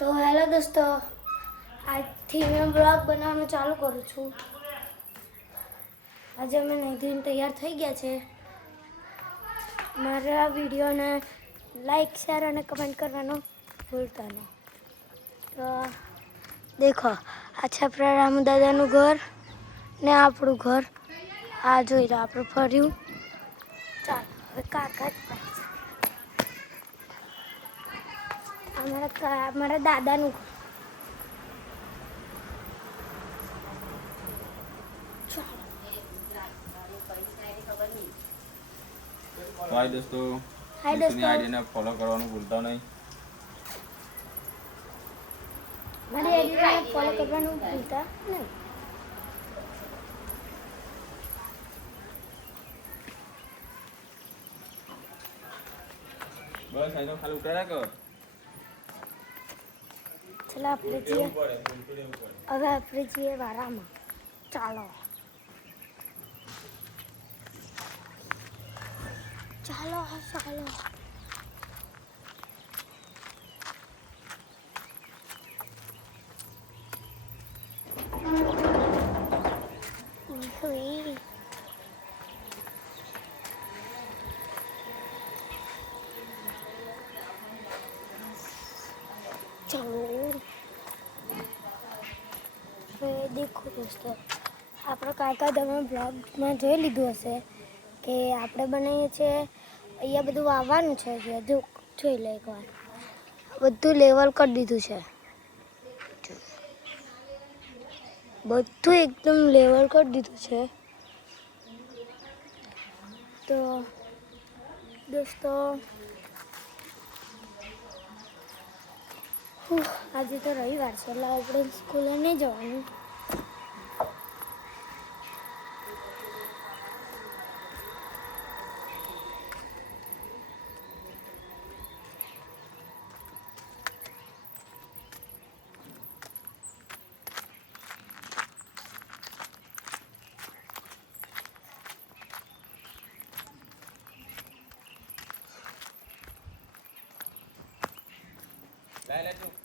તો હેલો દોસ્તો, આજથી મેં બ્લોગ બનાવવાનું ચાલુ કરું છું. આજે અમે નહીં ધોઈને તૈયાર થઈ ગયા છે. મારા વિડીયોને લાઈક, શેર અને કમેન્ટ કરવાનું ભૂલતા નહીં. તો દેખો, આ છે આપણા રામુ દાદાનું ઘર ને આપણું ઘર. આ જોઈ રહ્યો આપણે ફર્યું. ચાલો હવે કાકા અમારા દાદાનું ઘર. હાય દોસ્તો, આઈડીને ફોલો કરવાનું ભૂલતા નહીં. મારી આઈડીને ફોલો કરવાનું ભૂલતા નહીં. બસ આનો ખાલી ઉતારા કર. ચલો આપણે જઈએ. હવે આપણે જઈએ વારામાં. ચાલો ચાલો ચાલો. चलो देखो दोस्तों, આપણે કાકા તમે બ્લોગમાં જોઈ લીધું હશે કે આપણે બનાવીએ છીએ. અહીંયા બધું વાવવાનું છે. જોઈ લે એકવાર, બધું લેવલ કરી દીધું છે. બધું એકદમ લેવલ કરી દીધું છે. તો દોસ્તો આજે તો રવિવાર છે એટલે આપણે સ્કૂલે નહીં જવાનું. લે તું